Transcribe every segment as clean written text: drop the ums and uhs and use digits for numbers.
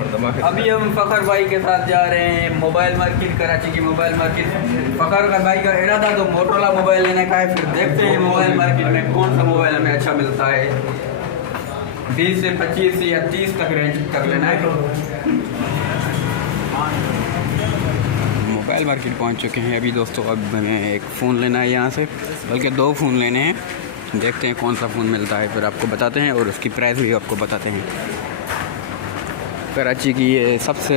अभी हम फ़खर भाई के साथ जा रहे हैं मोबाइल मार्केट, कराची की मोबाइल मार्केट। फ़खर भाई का इरादा तो मोटरोला मोबाइल लेने का है। फिर देखते हैं मोबाइल मार्केट में कौन सा मोबाइल हमें अच्छा मिलता है। 20 से 25 या 30 तक रेंज तक लेना है। मोबाइल मार्केट पहुंच चुके हैं अभी दोस्तों। अब हमें एक फ़ोन लेना है यहाँ से, बल्कि 2 फ़ोन लेने हैं। देखते हैं कौन सा फ़ोन मिलता है, फिर आपको बताते हैं और उसकी प्राइस भी आपको बताते हैं। कराची की ये सबसे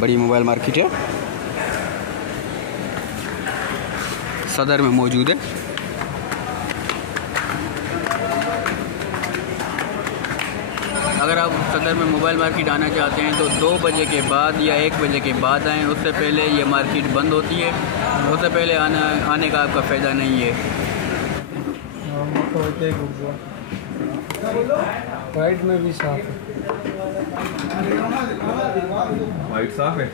बड़ी मोबाइल मार्केट है, सदर में मौजूद है। अगर आप सदर में मोबाइल मार्केट आना चाहते हैं तो 2 बजे के बाद या 1 बजे के बाद आएँ। उससे पहले ये मार्केट बंद होती है। उससे पहले आने का आपका फ़ायदा नहीं है। वाइट में भी साफ है। वाइट साफ है,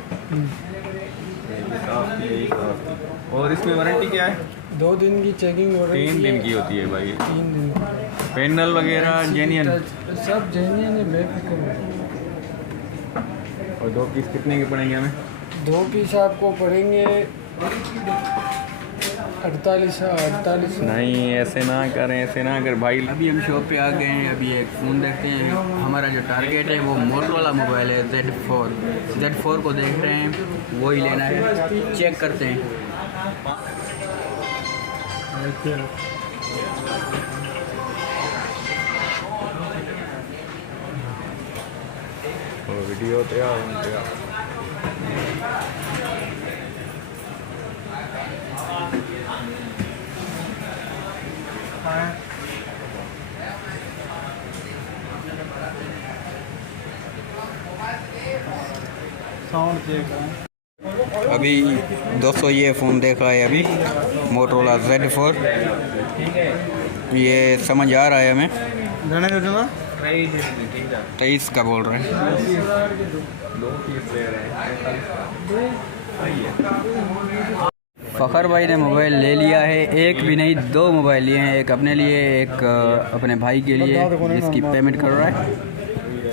और इसमें वारंटी क्या है? 2 दिन की चेकिंग हो रही है। 3 दिन की होती है भाई। 3 दिन पैनल वगैरह जेन्युइन, सब जेन्युइन है, बेफिक्र। और 2 पीस कितने के पड़ेंगे हमें? 2 पीस आपको पड़ेंगे 48। नहीं, ऐसे ना करें, ऐसे ना कर भाई। अभी हम शॉप पे आ गए हैं। अभी एक फ़ोन देखते हैं। हमारा जो टारगेट है वो मोटरोला मोबाइल है, Z4 को देख रहे हैं, वो ही लेना है। चेक करते हैं। वीडियो तैयार। Sound check. अभी दोस्तों ये फ़ोन देखा है अभी, मोटरोला Z4। ये समझ आ रहा है हमें, 23 का बोल रहे हैं। 2 पीस ले रहे हैं। फ़खर भाई ने मोबाइल ले लिया है। एक भी नहीं, 2 मोबाइल लिए हैं। एक अपने लिए, एक अपने भाई के लिए, जिसकी पेमेंट कर रहा है।